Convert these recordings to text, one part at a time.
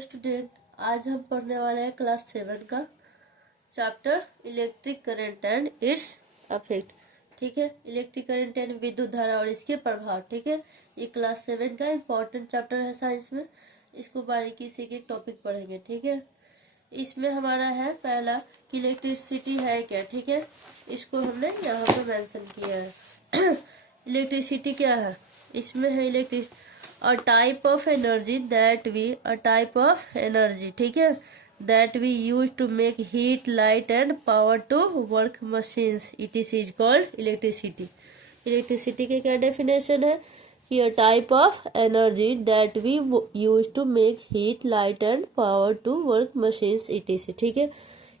Student, आज हम पढ़ने वाले हैं क्लास 7 का chapter electric current and it's affect. ठीक है, इलेक्ट्रिक करंट यानी विद्युत धारा और इसके प्रभाव। ठीक है, ये क्लास 7 का इम्पोर्टेंट चैप्टर है साइंस में। इसको बारीकी से एक टॉपिक पढ़ेंगे। ठीक है, इसमें हमारा है पहला कि इलेक्ट्रिसिटी है क्या। ठीक है, इसको हमने यहाँ पे मेंशन किया है। इलेक्ट्रिसिटी क्या है, इसमें है electric a type of energy ठीक है, that we use to make heat, light and power to work machines. It is called electricity. Electricity के क्या डेफिनेशन है कि a type of energy that we use to make heat, light and power to work machines. It is ठीक है।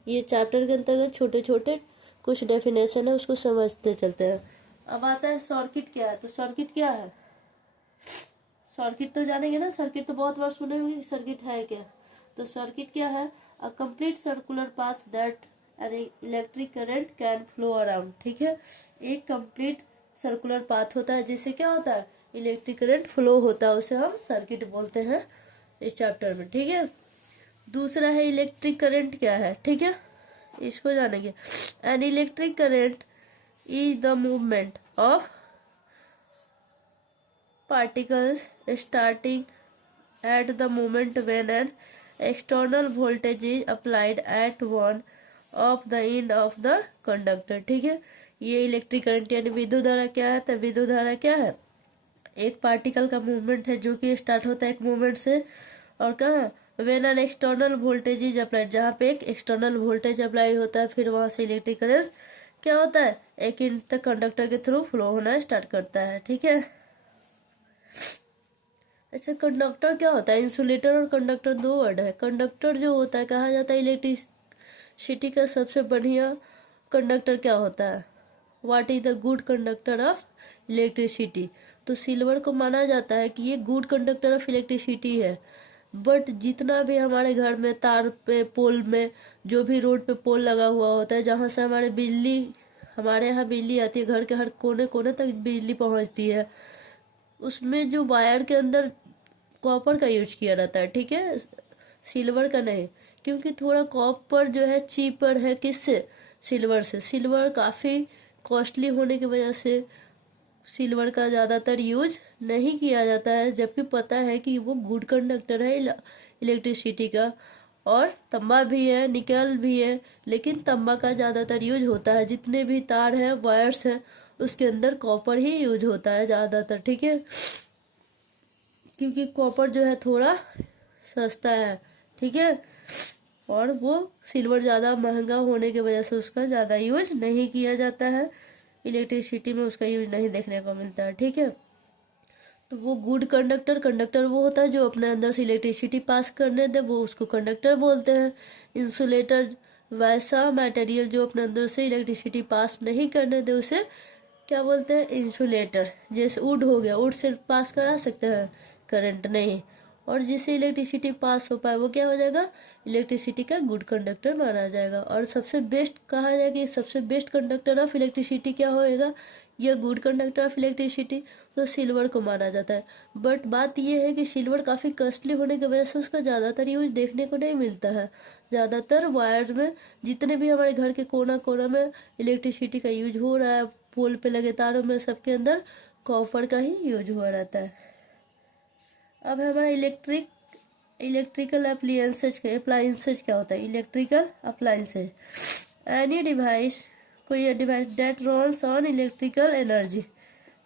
ये chapter के अंतर्गत छोटे छोटे कुछ डेफिनेशन है, उसको समझते चलते हैं। अब आता है सर्किट क्या है। तो सर्किट क्या है, सर्किट तो जानेंगे ना, सर्किट तो बहुत बार सुने होंगे, सर्किट है क्या। तो सर्किट क्या है, a complete circular path that N electric current can flow around. ठीक है, एक कंप्लीट सर्कुलर पाथ होता है जिससे क्या होता है, इलेक्ट्रिक करंट फ्लो होता है, उसे हम सर्किट बोलते हैं इस चैप्टर में। ठीक है, दूसरा है इलेक्ट्रिक करंट क्या है। ठीक है, इसको जानेंगे। N electric current is the movement of particles starting at the moment when an external voltage is applied at one of the end of the conductor। ठीक है, ये इलेक्ट्रिक करंट यानी विद्युत धारा क्या है। तो विद्युत धारा क्या है, एक पार्टिकल का मूवमेंट है जो कि स्टार्ट होता है एक मूवमेंट से, और कहाँ, when an external voltage is applied, जहाँ पे एक एक्सटर्नल वोल्टेज अप्लाइड होता है, फिर वहां से इलेक्ट्रिक करंट क्या होता है, एक इंच तक कंडक्टर के थ्रू फ्लो होना स्टार्ट करता है। ठीक है, अच्छा, कंडक्टर क्या होता है, इंसुलेटर और कंडक्टर दो वर्ड है। कंडक्टर जो होता है, कहा जाता है इलेक्ट्रिसिटी का सबसे बढ़िया कंडक्टर क्या होता है, what is the good conductor of electricity. तो सिल्वर को माना जाता है कि ये गुड कंडक्टर ऑफ इलेक्ट्रिसिटी है। बट जितना भी हमारे घर में तार पे, पोल में, जो भी रोड पे पोल लगा हुआ होता है, जहाँ से हमारे यहाँ बिजली आती है, घर के हर कोने कोने तक बिजली पहुँचती है, उसमें जो वायर के अंदर कॉपर का यूज किया रहता है। ठीक है, सिल्वर का नहीं, क्योंकि थोड़ा कॉपर जो है चीपर है किससे, सिल्वर से। सिल्वर काफ़ी कॉस्टली होने की वजह से सिल्वर का ज़्यादातर यूज नहीं किया जाता है, जबकि पता है कि वो गुड कंडक्टर है इलेक्ट्रिसिटी का। और तांबा भी है, निकल भी है, लेकिन तांबा का ज़्यादातर यूज होता है। जितने भी तार हैं, वायर्स हैं, उसके अंदर कॉपर ही यूज होता है ज़्यादातर। ठीक है, क्योंकि कॉपर जो है थोड़ा सस्ता है। ठीक है, और वो सिल्वर ज़्यादा महंगा होने की वजह से उसका ज़्यादा यूज नहीं किया जाता है, इलेक्ट्रिसिटी में उसका यूज नहीं देखने को मिलता है। ठीक है, तो वो गुड कंडक्टर वो होता है जो अपने अंदर से इलेक्ट्रिसिटी पास करने दे, वो उसको कंडक्टर बोलते हैं। इंसुलेटर वैसा मटेरियल जो अपने अंदर से इलेक्ट्रिसिटी पास नहीं करने दे, उसे क्या बोलते हैं, इंसुलेटर। जैसे वुड हो गया, वुड से पास करा सकते हैं करंट नहीं, और जिससे इलेक्ट्रिसिटी पास हो पाए वो क्या हो जाएगा, इलेक्ट्रिसिटी का गुड कंडक्टर माना जाएगा। और सबसे बेस्ट कहा जाए कि सबसे बेस्ट कंडक्टर ऑफ इलेक्ट्रिसिटी क्या होएगा, यह गुड कंडक्टर ऑफ इलेक्ट्रिसिटी, तो सिल्वर को माना जाता है। बट बात यह है कि सिल्वर काफ़ी कॉस्टली होने की वजह से उसका ज़्यादातर यूज देखने को नहीं मिलता है। ज़्यादातर वायर में, जितने भी हमारे घर के कोना कोना में इलेक्ट्रिसिटी का यूज हो रहा है, पोल पे लगे तारों में, सबके अंदर कॉपर का ही यूज हुआ रहता है। अब है हमारा इलेक्ट्रिकल अप्लायंसेज क्या होता है, इलेक्ट्रिकल अप्लायंसेज, एनी डिवाइस, कोई device that runs on electrical energy.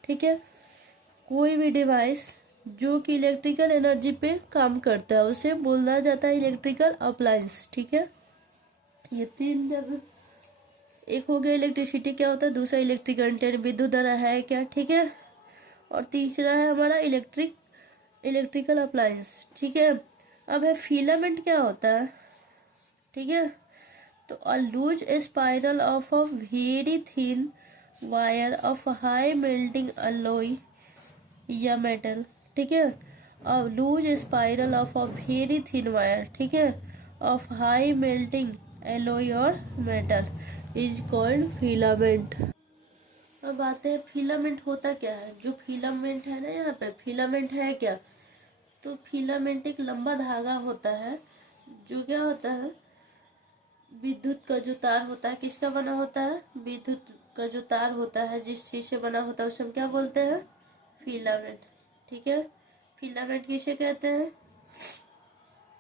ठीक है, कोई भी डिवाइस जो कि इलेक्ट्रिकल एनर्जी पे काम करता है, उसे बोला जाता है इलेक्ट्रिकल अप्लायंस। ठीक है, ये तीन जगह, एक हो गया इलेक्ट्रिसिटी क्या होता है, दूसरा इलेक्ट्रिक करंट यानी विद्युत धारा है क्या। ठीक है, और तीसरा है हमारा इलेक्ट्रिकल अप्लायंस। ठीक है, अब है फिलामेंट क्या होता है। ठीक है, तो a loose spiral of a very thin wire of high melting alloy या मेटल। ठीक है, a loose spiral of a very thin wire, ठीक है, ऑफ हाई मेल्टिंग एलॉय और मेटल इज कॉल्ड फिलामेंट। अब आते हैं फिलामेंट होता क्या है। जो फिलामेंट है ना, यहाँ पे फिलामेंट है क्या, तो फिलामेंट एक लंबा धागा होता है जो क्या होता है, विद्युत का जो तार होता है किसका बना होता है, विद्युत का जो तार होता है जिस चीज से बना होता है उसे हम क्या बोलते हैं, फिलामेंट। ठीक है, फिलामेंट किसे कहते हैं,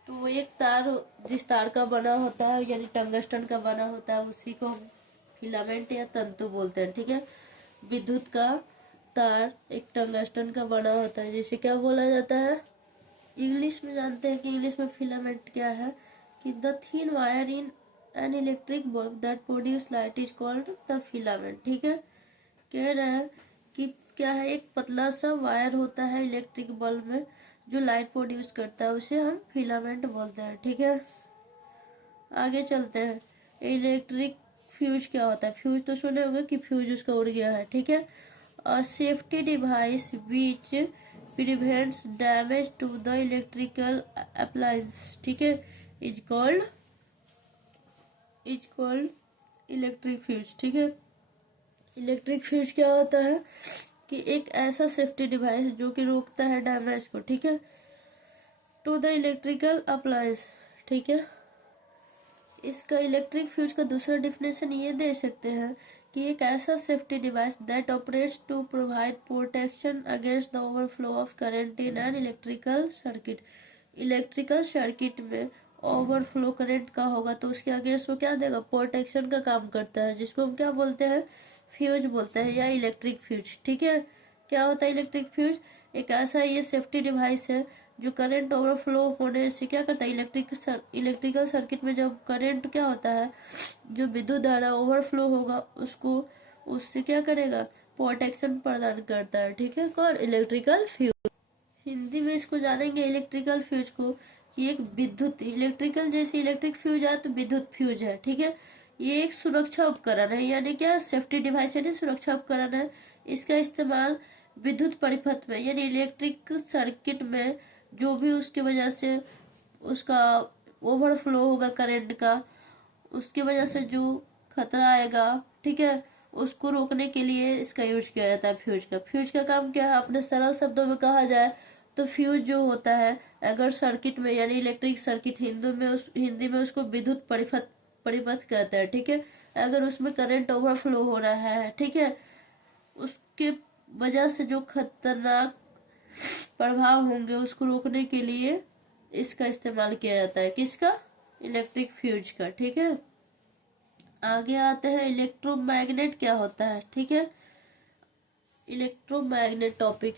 तो वो एक तार जिस तार का बना होता है यानी टंगस्टन का बना होता है उसी को हम फिलामेंट या तंतु बोलते हैं। ठीक है, विद्युत का तार एक टंगस्टन का बना होता है जिसे क्या बोला जाता है, इंग्लिश में जानते हैं कि इंग्लिश में फिलामेंट क्या है, कि the thin wire in an electric bulb that produce light is called the filament. ठीक है, कह रहे हैं कि क्या है, एक पतला सा वायर होता है इलेक्ट्रिक बल्ब में जो लाइट प्रोड्यूस करता है उसे हम फिलामेंट बोलते हैं। ठीक है, आगे चलते हैं। इलेक्ट्रिक फ्यूज क्या होता है, फ्यूज तो सुने होंगे कि फ्यूज उसका उड़ गया है। ठीक है, a safety device which prevents damage to the electrical appliance. ठीक है, इज कॉल्ड इलेक्ट्रिक फ्यूज। ठीक है, इलेक्ट्रिक फ्यूज क्या होता है कि एक ऐसा सेफ्टी डिवाइस जो कि रोकता है डैमेज को। ठीक है, टू द इलेक्ट्रिकल अप्लायंस। ठीक है, इसका इलेक्ट्रिक फ्यूज का दूसरा डिफिनेशन ये दे सकते हैं कि एक ऐसा safety device that operates to provide protection against the overflow of current in an electrical circuit. Electrical circuit में ओवरफ्लो करंट का होगा तो उसके अगेंस्ट वो क्या देगा, प्रोटेक्शन का काम करता है, जिसको हम क्या बोलते हैं, फ्यूज बोलते हैं या इलेक्ट्रिक फ्यूज। ठीक है, क्या होता है इलेक्ट्रिक फ्यूज, एक ऐसा ये सेफ्टी डिवाइस है जो करंट ओवरफ्लो होने से क्या करता है, इलेक्ट्रिकल सर्किट में जब करंट क्या होता है, जो विद्युत धारा ओवरफ्लो होगा उसको उससे क्या करेगा, प्रोटेक्शन प्रदान करता है। ठीक है, कौन, इलेक्ट्रिकल फ्यूज। हिंदी में इसको जानेंगे इलेक्ट्रिकल फ्यूज को कि एक विद्युत, इलेक्ट्रिकल जैसे इलेक्ट्रिक फ्यूज है तो विद्युत फ्यूज है। ठीक है, ये एक सुरक्षा उपकरण है, यानी क्या, सेफ्टी डिवाइस यानी सुरक्षा उपकरण है। इसका इस्तेमाल विद्युत परिपथ में यानी इलेक्ट्रिक सर्किट में जो भी उसकी वजह से उसका ओवरफ्लो होगा करंट का, उसकी वजह से जो खतरा आएगा, ठीक है, उसको रोकने के लिए इसका यूज किया जाता है फ्यूज का। फ्यूज का काम क्या है, अपने सरल शब्दों में कहा जाए तो फ्यूज जो होता है, अगर सर्किट में यानी इलेक्ट्रिक सर्किट हिंदी में उसको विद्युत परिपथ कहते हैं। ठीक है, अगर उसमें करंट ओवरफ्लो हो रहा है, ठीक है, उसके वजह से जो खतरनाक प्रभाव होंगे उसको रोकने के लिए इसका इस्तेमाल किया जाता है, किसका, इलेक्ट्रिक फ्यूज का। ठीक है, आगे आते हैं इलेक्ट्रोमैग्नेट क्या होता है। ठीक है, इलेक्ट्रोमैग्नेट टॉपिक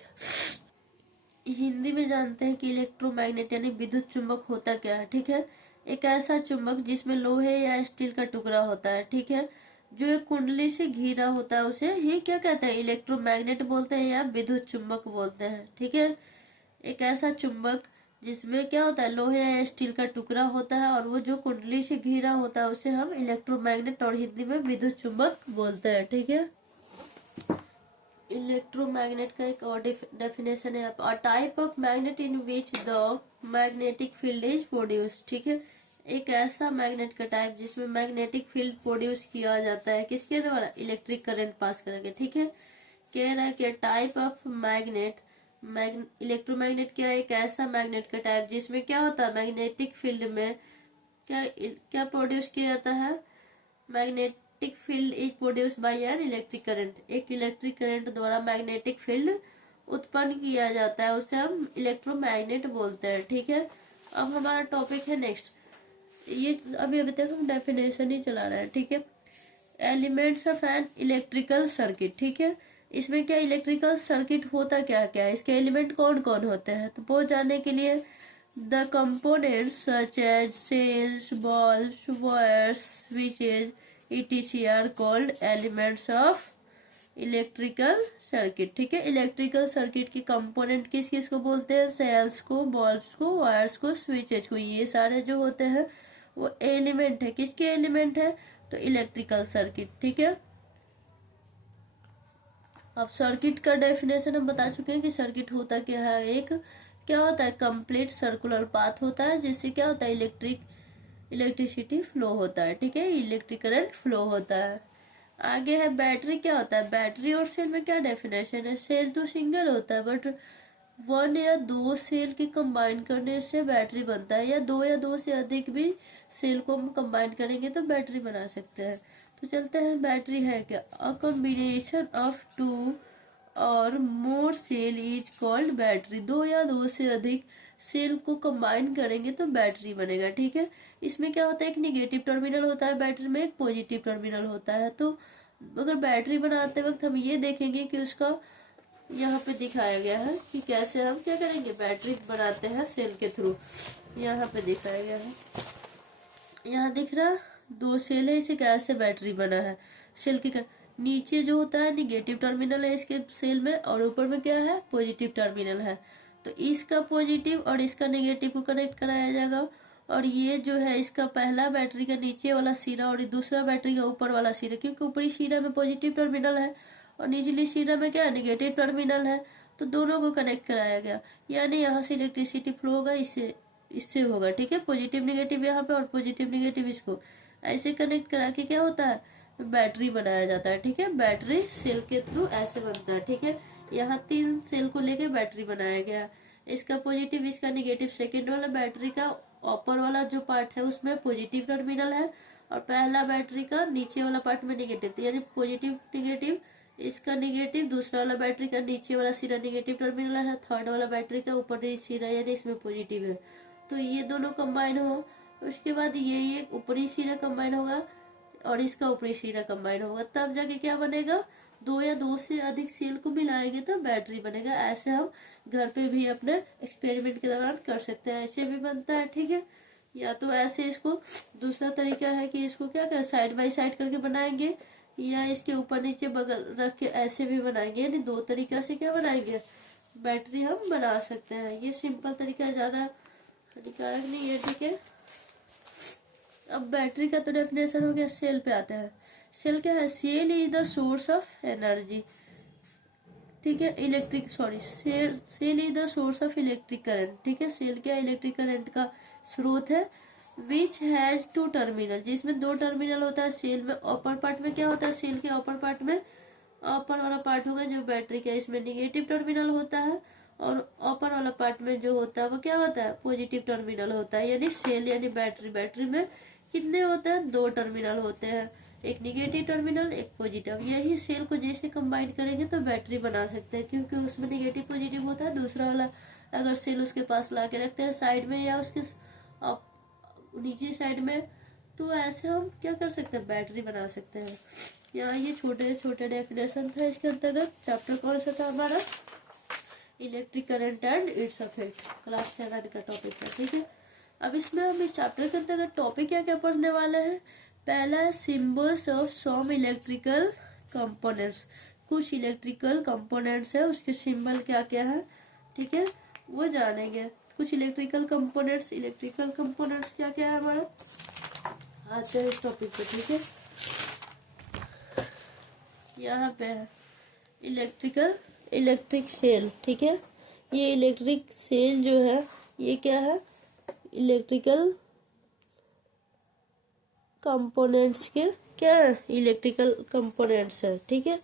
हिंदी में जानते हैं कि इलेक्ट्रोमैग्नेट यानी विद्युत चुंबक होता क्या है। ठीक है, एक ऐसा चुंबक जिसमें लोहे या स्टील का टुकड़ा होता है, ठीक है, जो एक कुंडली से घिरा होता है उसे ही क्या कहते हैं, इलेक्ट्रोमैग्नेट बोलते हैं या विद्युत चुंबक बोलते हैं। ठीक है, एक ऐसा चुंबक जिसमें क्या होता है, लोहे या स्टील का टुकड़ा होता है और वो जो कुंडली से घिरा होता है उसे हम इलेक्ट्रोमैग्नेट और हिंदी में विद्युत चुंबक बोलते हैं। ठीक है, इलेक्ट्रोमैग्नेट का एक और डेफिनेशन है, a type of magnet in which the magnetic field is produce. ठीक है, एक ऐसा मैग्नेट का टाइप जिसमें मैग्नेटिक फील्ड प्रोड्यूस किया जाता है, किसके द्वारा, इलेक्ट्रिक करंट पास करके। ठीक है, कह रहा है कि टाइप ऑफ मैग्नेट, इलेक्ट्रोमैग्नेट क्या, एक ऐसा मैग्नेट का टाइप जिसमें क्या होता है, मैग्नेटिक फील्ड में क्या क्या प्रोड्यूस किया जाता है, magnetic field is produce by N electric current, एक इलेक्ट्रिक करंट द्वारा मैग्नेटिक फील्ड उत्पन्न किया जाता है, उसे हम इलेक्ट्रोमैग्नेट बोलते हैं। ठीक है, अब हमारा टॉपिक है नेक्स्ट, ये अभी तक हम डेफिनेशन ही चला रहे हैं। ठीक है, elements of N electrical circuit. ठीक है, इसमें क्या इलेक्ट्रिकल सर्किट होता क्या क्या है, इसके एलिमेंट कौन कौन होते हैं, तो वो जानने के लिए the components such as cells, bulbs, wires, switches etc are called elements of electrical circuit. ठीक है, इलेक्ट्रिकल सर्किट के कंपोनेंट किस किस को बोलते हैं, सेल्स को, बल्ब्स को, वायर्स को, स्विचेज को, ये सारे जो होते हैं वो एलिमेंट है, किसके एलिमेंट है, तो इलेक्ट्रिकल सर्किट। ठीक है, अब सर्किट का डेफिनेशन हम बता चुके हैं कि सर्किट होता क्या है, एक क्या होता है, कंप्लीट सर्कुलर पाथ होता है जिससे क्या होता है, इलेक्ट्रिसिटी फ्लो होता है। ठीक है, इलेक्ट्रिक करंट फ्लो होता है। आगे है बैटरी क्या होता है, बैटरी और सेल में क्या डेफिनेशन है, सेल तो सिंगल होता है बट वन या दो सेल के कंबाइन करने से बैटरी बनता है, या दो से अधिक भी सेल को हम कंबाइन करेंगे तो बैटरी बना सकते हैं। तो चलते हैं, बैटरी है क्या? अ कॉम्बिनेशन ऑफ टू और मोर सेल इज कॉल्ड बैटरी। दो या दो से अधिक सेल को कंबाइन करेंगे तो बैटरी बनेगा, ठीक है। इसमें क्या होता है, एक निगेटिव टर्मिनल होता है बैटरी में, एक पॉजिटिव टर्मिनल होता है। तो अगर बैटरी बनाते वक्त हम ये देखेंगे कि उसका यहाँ पे दिखाया गया है कि कैसे हम क्या करेंगे, बैटरी बनाते हैं सेल के थ्रू। यहाँ पे दिखाया गया है, यहाँ दिख रहा दो सेल है, इसे कैसे बैटरी बना है। सेल के नीचे जो होता है निगेटिव टर्मिनल है इसके सेल में, और ऊपर में क्या है, पॉजिटिव टर्मिनल है। तो इसका पॉजिटिव और इसका नेगेटिव को कनेक्ट कराया जाएगा, और ये जो है इसका पहला बैटरी का नीचे वाला सिरा और दूसरा बैटरी का ऊपर वाला सिरा, क्योंकि ऊपरी सिरा में पॉजिटिव टर्मिनल है और निचली सिरा में क्या, नेगेटिव टर्मिनल है। तो दोनों को कनेक्ट कराया गया, यानी यहाँ से इलेक्ट्रिसिटी फ्लो होगा, इससे होगा, ठीक है। पॉजिटिव नेगेटिव यहाँ पे और पॉजिटिव नेगेटिव इसको ऐसे कनेक्ट करा के क्या होता है, बैटरी बनाया जाता है, ठीक है। बैटरी सेल के थ्रू ऐसे बनता है, ठीक है। यहाँ 3 सेल को लेके बैटरी बनाया गया, इसका पॉजिटिव इसका नेगेटिव। सेकेंड वाला बैटरी का ऊपर वाला जो पार्ट है उसमें पॉजिटिव टर्मिनल है, और पहला बैटरी का नीचे वाला पार्ट में नेगेटिव, यानी पॉजिटिव नेगेटिव, इसका नेगेटिव। दूसरा वाला बैटरी का नीचे वाला सिरा नेगेटिव टर्मिनल है, थर्ड वाला बैटरी का ऊपरी सिरा यानी इसमें पॉजिटिव है। तो ये दोनों कंबाइन हो, उसके बाद ये ऊपरी सिरा कंबाइन होगा और इसका ऊपरी सिरा कंबाइन होगा, तब जाके क्या बनेगा, दो या दो से अधिक सेल को मिलाएंगे तो बैटरी बनेगा। ऐसे हम घर पे भी अपने एक्सपेरिमेंट के दौरान कर सकते हैं, ऐसे भी बनता है, ठीक है। या तो ऐसे इसको, दूसरा तरीका है कि इसको क्या कर साइड बाय साइड करके बनाएंगे, या इसके ऊपर नीचे बगल रख के ऐसे भी बनाएंगे, यानी दो तरीका से क्या बनाएंगे, बैटरी हम बना सकते हैं। ये सिंपल तरीका, ज्यादा हानिकारक नहीं है, ठीक है। अब बैटरी का तो डेफिनेशन हो गया, सेल पे आते हैं। सेल क्या है, cell is the source of energy, ठीक है। Cell is the source of electric current, ठीक है। सेल क्या, इलेक्ट्रिक करंट का स्रोत है। विच हैज 2 टर्मिनल, जिसमें 2 टर्मिनल होता है सेल में। अपर पार्ट में क्या होता है, सेल के अपर पार्ट में, अपर वाला पार्ट होगा जो बैटरी का, इसमें निगेटिव टर्मिनल होता है, और अपर वाला पार्ट में जो होता है वो क्या होता है, पॉजिटिव टर्मिनल होता है। यानी सेल यानी बैटरी में कितने होते हैं, 2 टर्मिनल होते हैं, एक निगेटिव टर्मिनल एक पॉजिटिव। यही सेल को जैसे कंबाइन करेंगे तो बैटरी बना सकते हैं, क्योंकि उसमें निगेटिव पॉजिटिव होता है। दूसरा वाला अगर सेल उसके पास ला के रखते हैं साइड में या उसके नीचे साइड में, तो ऐसे हम क्या कर सकते हैं, बैटरी बना सकते हैं। यहाँ ये छोटे छोटे डेफिनेशन था इसके अंतर्गत। चैप्टर कौन सा था हमारा, electric current and its effect, class 7 का टॉपिक था, ठीक है। अब इसमें हम इस चैप्टर के अंतर्गत टॉपिक क्या क्या पढ़ने वाले हैं। पहला है symbols of some electrical components, कुछ इलेक्ट्रिकल कंपोनेंट्स है उसके सिंबल क्या क्या है, ठीक है, वो जानेंगे। कुछ इलेक्ट्रिकल कंपोनेंट्स क्या क्या है हमारा, आते हैं इस टॉपिक पे, ठीक है। यहाँ पे है इलेक्ट्रिक सेल, ठीक है। ये इलेक्ट्रिक सेल जो है ये क्या है, इलेक्ट्रिकल कंपोनेंट्स के क्या है, इलेक्ट्रिकल कंपोनेंट्स है, ठीक है।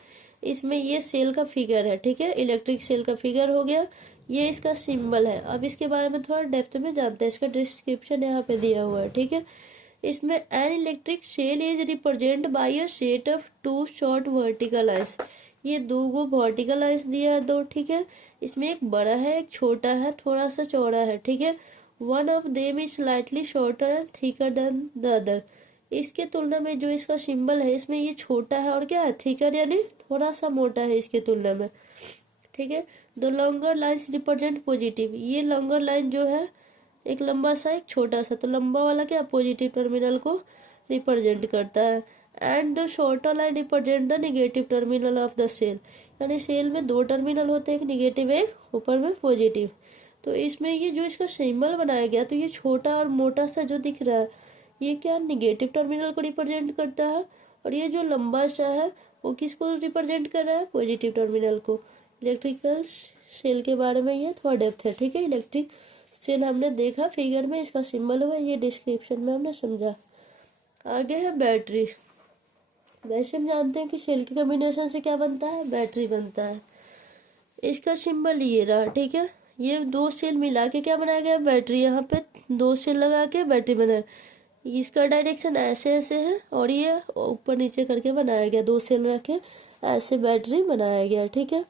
इसमें ये सेल का फिगर है, ठीक है, इलेक्ट्रिक सेल का फिगर हो गया, ये इसका सिंबल है। अब इसके बारे में थोड़ा डेप्थ में जानते हैं, इसका डिस्क्रिप्शन यहाँ पे दिया हुआ है, ठीक है। इसमें an electric cell is represent by a set of 2 short vertical lines, ये 2 गो वर्टिकल लाइंस दिया है 2, ठीक है। इसमें एक बड़ा है एक छोटा है, थोड़ा सा चौड़ा है, ठीक है। One of them is slightly shorter and thicker than the other, इसके तुलना में जो इसका सिंबल है इसमें ये छोटा है और क्या है, थिकर यानी थोड़ा सा मोटा है इसके तुलना में, ठीक है। The longer lines represent positive, ये लॉन्गर लाइन जो है एक लंबा सा एक छोटा सा, तो लंबा वाला क्या पॉजिटिव टर्मिनल को रिप्रेजेंट करता है। And the shorter line represent the negative terminal of the cell, यानी सेल में 2 टर्मिनल होते हैं, एक निगेटिव एक ऊपर में पॉजिटिव। तो इसमें ये जो इसका सिंबल बनाया गया, तो ये छोटा और मोटा सा जो दिख रहा है ये क्या निगेटिव टर्मिनल को रिप्रेजेंट करता है, और ये जो लंबा सा है वो किसको रिप्रेजेंट कर रहा है, पॉजिटिव टर्मिनल को। इलेक्ट्रिकल सेल के बारे में ये थोड़ा डेप्थ है, ठीक है। इलेक्ट्रिक सेल हमने देखा फिगर में, इसका सिंबल हुआ, ये डिस्क्रिप्शन में हमने समझा। आगे है बैटरी। वैसे हम जानते हैं कि सेल के कॉम्बिनेशन से क्या बनता है, बैटरी बनता है। इसका सिंबल ये रहा, ठीक है, ये दो सेल मिला के क्या बनाया गया, बैटरी। यहाँ पे दो सेल लगा के बैटरी बनाया, इसका डायरेक्शन ऐसे ऐसे है और ये ऊपर नीचे करके बनाया गया, दो सेल रखे ऐसे बैटरी बनाया गया, ठीक है।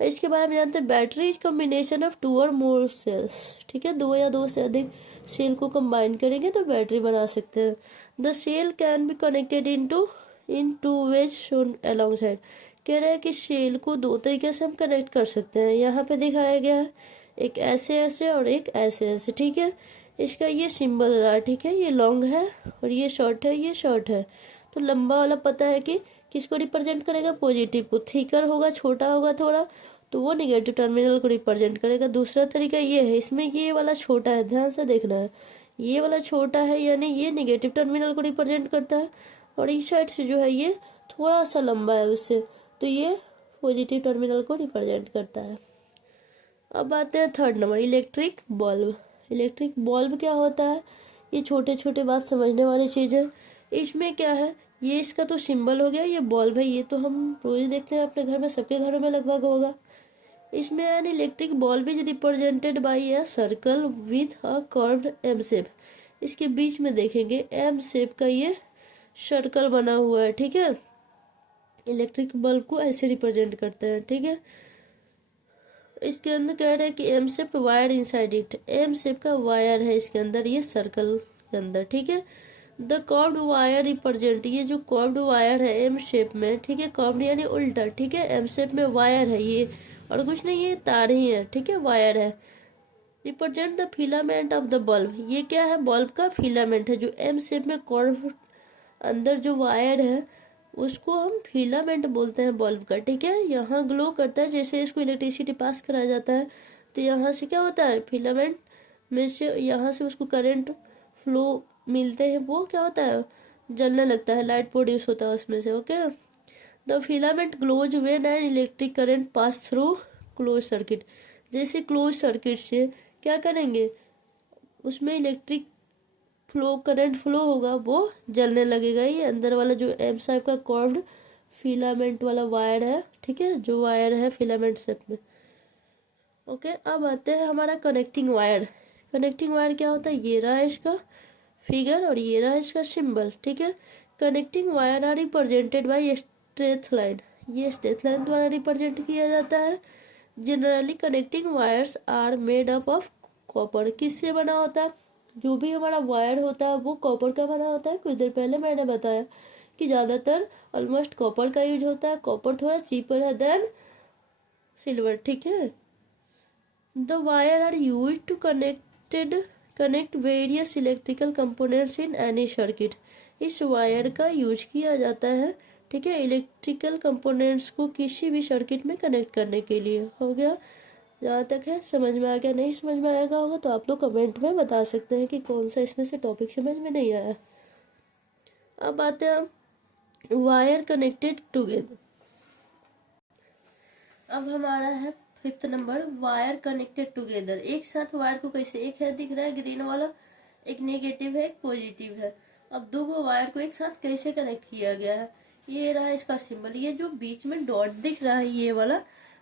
इसके बारे में जानते हैं, battery is combination of two और मोर सेल्स, ठीक है। दो या दो से अधिक सेल को कंबाइन करेंगे तो बैटरी बना सकते हैं। The cell can be connected in two ways shown alongside. कह रहा है कि सेल को दो तरीके से हम कनेक्ट कर सकते हैं, यहाँ पे दिखाया गया है, एक ऐसे ऐसे और एक ऐसे ऐसे, ठीक है। इसका ये सिंबल रहा, ठीक है, ये लॉन्ग है और ये शॉर्ट है, ये शॉर्ट है। तो लंबा वाला पता है कि किसको रिप्रेजेंट करेगा, पॉजिटिव को। थिकर होगा, छोटा होगा थोड़ा, तो वो निगेटिव टर्मिनल को रिप्रेजेंट करेगा। दूसरा तरीका ये है, इसमें ये वाला छोटा है, ध्यान से देखना है, ये वाला छोटा है यानी ये निगेटिव टर्मिनल को रिप्रेजेंट करता है, और इस साइड से जो है ये थोड़ा सा लंबा है उससे, तो ये पॉजिटिव टर्मिनल को रिप्रेजेंट करता है। अब आते हैं third number, electric bulb. Electric bulb क्या होता है, ये छोटे छोटे बात समझने वाली चीज़ है। इसमें क्या है, ये इसका तो सिंबल हो गया, ये बल्ब है, ये तो हम रोज देखते हैं अपने घर में, सबके घरों में लगभग होगा। इसमें an electric bulb is represented by a circle with a curved M shape. इसके बीच में देखेंगे एम शेप का ये सर्कल बना हुआ है, ठीक है। इलेक्ट्रिक बल्ब को ऐसे रिप्रेजेंट करते हैं, ठीक है। इसके अंदर कह रहे हैं कि M shape wire inside it, M shape का वायर है इसके अंदर, ये सर्कल के अंदर, ठीक है। द कर्व्ड वायर रिप्रेजेंट, ये जो कर्व्ड वायर है एम शेप में, ठीक है, कर्व्ड यानी उल्टा, ठीक है, एम शेप में वायर है ये, और कुछ नहीं, ये तार ही है, ठीक है, वायर है। Represent the filament of the bulb, ये क्या है, बल्ब का फिलामेंट है, जो एम शेप में कर्व अंदर जो वायर है उसको हम फिलामेंट बोलते हैं बल्ब का, ठीक है। यहाँ ग्लो करता है, जैसे इसको इलेक्ट्रिसिटी पास कराया जाता है तो यहाँ से क्या होता है, फिलामेंट में से यहाँ से उसको करंट फ्लो मिलते हैं, वो क्या होता है, जलने लगता है, लाइट प्रोड्यूस होता है उसमें से, okay. The filament glows when an electric current pass through close circuit, जैसे क्लोज सर्किट से क्या करेंगे, उसमें इलेक्ट्रिक फ्लो करंट फ्लो होगा, वो जलने लगेगा। ये अंदर वाला जो एम शेप का कर्व्ड फिलामेंट वाला वायर है, ठीक है, जो वायर है फिलामेंट शेप में, ओके। अब आते हैं हमारा कनेक्टिंग वायर। कनेक्टिंग वायर क्या होता है, ये रहा इसका फिगर और ये रहा इसका सिंबल, ठीक है। Connecting wire are represented by straight line, ये स्ट्रेट लाइन द्वारा रिप्रेजेंट किया जाता है। Generally connecting wires are made up of copper, किससे बना होता है, जो भी हमारा वायर होता है वो कॉपर का बना होता है। कुछ देर पहले मैंने बताया कि ज़्यादातर ऑलमोस्ट कॉपर का यूज होता है, कॉपर थोड़ा चीपर है देन सिल्वर, ठीक है। The wire are use to connect various electrical components in any circuit, इस वायर का यूज किया जाता है, ठीक है, इलेक्ट्रिकल कंपोनेंट्स को किसी भी सर्किट में कनेक्ट करने के लिए। हो गया, जहाँ तक है समझ में आ गया, नहीं समझ में आएगा होगा तो आप लोग कमेंट में बता सकते हैं कि कौन सा इसमें से टॉपिक समझ में नहीं आया। अब आते हैं हम वायर कनेक्टेड टुगेदर। अब हमारा है fifth number, wire connected together. एक साथ वायर को कैसे, एक है दिख रहा है ग्रीन वाला, एक नेगेटिव है एक पॉजिटिव है। अब दो गो वायर को एक साथ कैसे कनेक्ट किया गया है, ये रहा इसका सिंबल। ये जो बीच में डॉट दिख रहा है ये वाला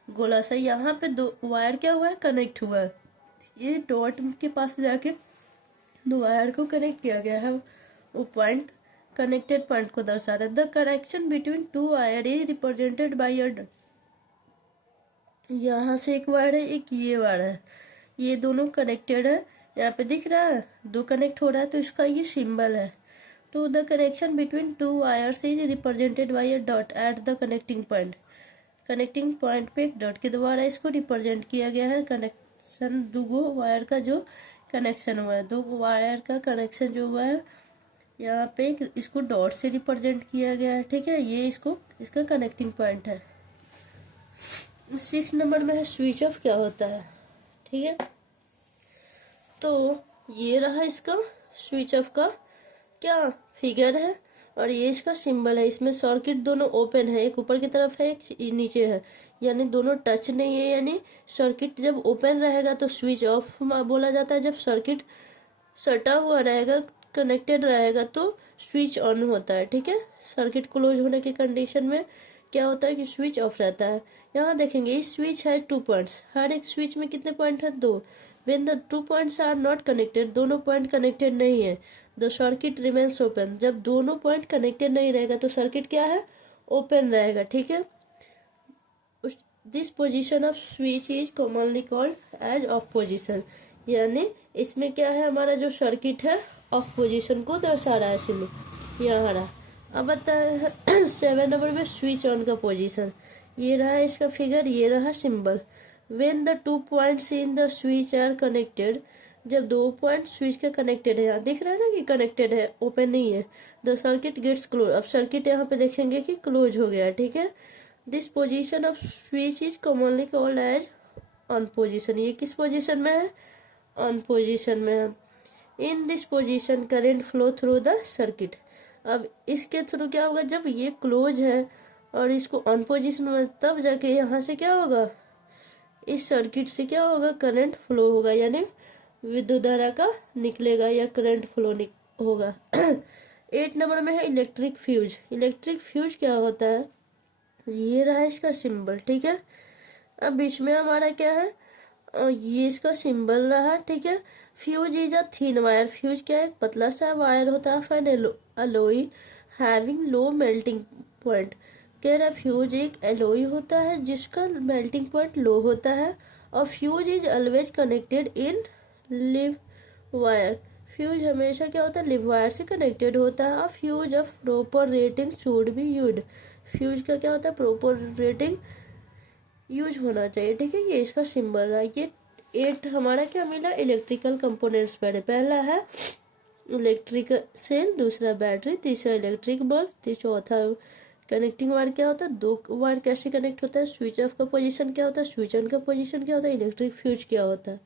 गोला सा, यहाँ पे दो वायर क्या हुआ है, कनेक्ट हुआ है। ये डॉट के पास जाके दो वायर को कनेक्ट किया गया है, वो पॉइंट कनेक्टेड पॉइंट को दर्शा रहा है। The connection between two wire is represented by a dot, यहाँ से एक वायर है एक ये वायर है, ये दोनों कनेक्टेड है, यहाँ पे दिख रहा है दो कनेक्ट हो रहा है तो इसका ये सिंबल है। तो the connection between two wires is represented by a dot at the connecting point, connecting point पे एक डॉट के द्वारा इसको रिप्रेजेंट किया गया है। कनेक्शन दो वायर का जो कनेक्शन हुआ है, दो वायर का कनेक्शन जो हुआ है यहाँ पे इसको डॉट से रिप्रेजेंट किया गया है, ठीक है, ये इसको इसका कनेक्टिंग पॉइंट है। 6 नंबर में है स्विच ऑफ क्या होता है, ठीक है। तो ये रहा इसका स्विच ऑफ का क्या फिगर है और ये इसका सिंबल है। इसमें सर्किट दोनों ओपन है, एक ऊपर की तरफ है एक नीचे है, यानी दोनों टच नहीं है, यानी सर्किट जब ओपन रहेगा तो स्विच ऑफ बोला जाता है, जब सर्किट सटा हुआ रहेगा कनेक्टेड रहेगा तो स्विच ऑन होता है, ठीक है। सर्किट क्लोज होने की कंडीशन में क्या होता है कि स्विच ऑफ रहता है। यहाँ देखेंगे इस स्विच है 2 पॉइंट्स, हर एक स्विच में कितने पॉइंट है? 2। When the 2 points are not connected, दोनों पॉइंट कनेक्टेड नहीं है, द सर्किट रिमेन्स ओपन। जब दोनों पॉइंट कनेक्टेड नहीं रहेगा तो सर्किट क्या है? ओपन रहेगा। ठीक है, this position of switch is commonly called as off position, यानी इसमें क्या है, हमारा जो सर्किट है ऑफ पोजीशन को दर्शा रहा है सिंबल यहाँ रहा। अब बताए हैं 7 नंबर में स्विच ऑन का पोजीशन, ये रहा इसका फिगर, ये रहा symbol. When the 2 points in the switch are connected, जब 2 पॉइंट स्विच के कनेक्टेड है, यहाँ दिख रहा है ना कि कनेक्टेड है, ओपन नहीं है, द सर्किट गेट्स क्लोज। अब सर्किट यहाँ पे देखेंगे कि क्लोज हो गया है। ठीक है, this position of switch is commonly called as on position. ये किस पोजीशन में है? ऑन पोजीशन में है। In this position current flow through the circuit. अब इसके थ्रू क्या होगा, जब ये क्लोज है और इसको ऑन पोजीशन में, तब जाके यहाँ से क्या होगा, इस सर्किट से क्या होगा, करंट फ्लो होगा, यानी विद्युत धारा का निकलेगा या करंट फ्लो होगा। 8 नंबर में है इलेक्ट्रिक फ्यूज। इलेक्ट्रिक फ्यूज क्या होता है? ये रहा इसका सिंबल। ठीक है, अब बीच में हमारा क्या है, ये इसका सिंबल रहा। ठीक है, fuse is a thin wire. Fuse क्या है? एक पतला सा वायर होता है, fine alloy having low melting point. कह रहा फ्यूज एक एलोई होता है जिसका मेल्टिंग पॉइंट लो होता है, और fuse is always connected in live wire. Fuse हमेशा क्या होता है? लिव वायर से कनेक्टेड होता है। Fuse of proper rating should be used. Fuse का क्या होता है? प्रॉपर रेटिंग यूज होना चाहिए। ठीक है, ये इसका सिंबल रहा। ये 8 हमारा क्या मिला? Electrical components. पहला है इलेक्ट्रिक सेल, दूसरा बैटरी, तीसरा इलेक्ट्रिक बल्ब, चौथा कनेक्टिंग वायर क्या होता है, 2 वायर कैसे कनेक्ट होता है, स्विच ऑफ का पोजीशन क्या होता है, स्विच ऑन का पोजीशन क्या होता है, इलेक्ट्रिक फ्यूज क्या होता है।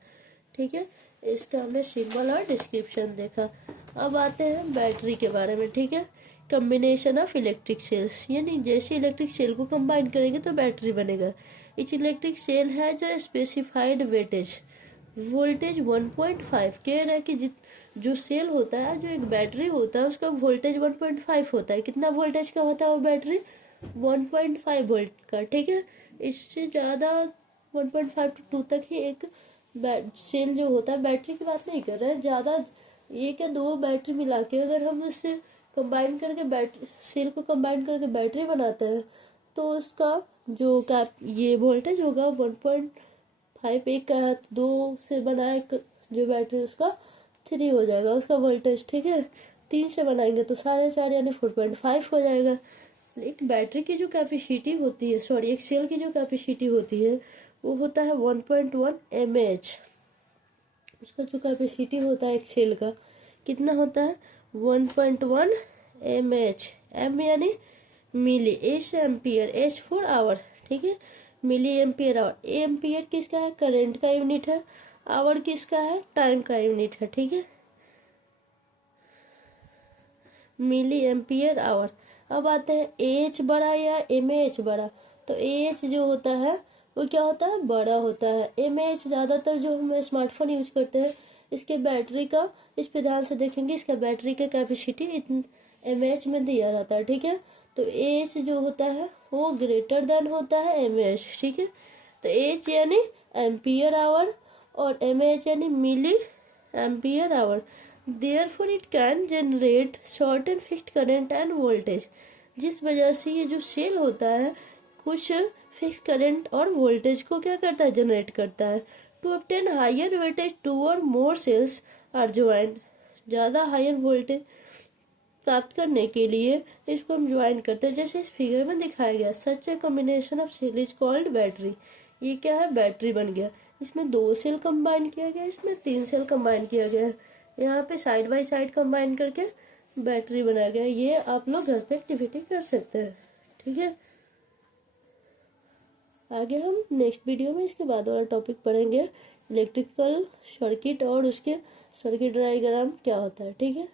ठीक है, इसका हमने सिंबल और डिस्क्रिप्शन देखा। अब आते हैं बैटरी के बारे में। ठीक है, कम्बिनेशन ऑफ इलेक्ट्रिक सेल्स, यानी जैसे इलेक्ट्रिक सेल को कंबाइन करेंगे तो बैटरी बनेगा। इच इलेक्ट्रिक सेल है जो स्पेसिफाइड वेटेज वोल्टेज 1.5। कह रहा है कि जो सेल होता है, जो एक बैटरी होता है, उसका वोल्टेज 1.5 होता है। कितना वोल्टेज का होता है वो बैटरी? 1.5 वोल्ट का। ठीक है, इससे ज़्यादा 1.5 to 2 तक ही एक सेल जो होता है, बैटरी की बात नहीं कर रहे हैं, ज़्यादा 1 या 2 बैटरी मिला के अगर हम उससे कंबाइन करके बैटरी सेल को कंबाइन करके बैटरी बनाते हैं तो उसका जो ये वोल्टेज होगा 1.5, एक का है 2 से बनाए जो बैटरी, उसका 3 हो जाएगा उसका वोल्टेज। ठीक है, 3 से बनाएंगे तो 4.5 यानी 4.5 हो जाएगा। एक बैटरी की जो कैपेसिटी होती है, सॉरी एक सेल की जो कैपेसिटी होती है वो होता है 1.1 mAh। उसका जो कैपेसिटी होता है एक सेल का कितना होता है? 1.1 mAh। एम यानी milli, H ampere, H for hour. ठीक है, मिली एम्पियर आवर। एम्पियर किसका है? करंट का यूनिट है। आवर किसका है? टाइम का यूनिट है। ठीक है, मिली एम्पियर आवर। अब आते हैं एच बड़ा या mAh बड़ा। तो एच जो होता है वो क्या होता है? बड़ा होता है। mAh ज़्यादातर जो हम स्मार्टफोन यूज करते हैं, इसके बैटरी का, इस पे ध्यान से देखेंगे, इसका बैटरी का कैपेसिटी mAh में दिया जाता है। ठीक है, तो एच जो होता है वो ग्रेटर देन होता है mAh। ठीक है, तो एच यानी एम्पियर आवर और mAh यानी milli ampere hour. Therefore it can generate short and fixed current and voltage. जिस वजह से ये जो सेल होता है कुछ फिक्स करंट और वोल्टेज को क्या करता है? जनरेट करता है। टू ऑब्टेन हायर वोल्टेज 2 और मोर सेल्स आर ज्वाइंड। ज़्यादा हायर वोल्टेज प्राप्त करने के लिए इसको हम ज्वाइन करते हैं, जैसे इस फिगर में दिखाया गया। Such a combination of cell is called battery. ये क्या है? बैटरी बन गया। इसमें 2 सेल कंबाइन किया गया, इसमें 3 सेल कंबाइन किया गया। यहाँ पे साइड बाय साइड कंबाइन करके बैटरी बनाया गया। ये आप लोग घर पे एक्टिविटी कर सकते हैं। ठीक है, आगे हम नेक्स्ट वीडियो में इसके बाद वाला टॉपिक पढ़ेंगे, इलेक्ट्रिकल सर्किट और उसके सर्किट डायग्राम क्या होता है। ठीक है।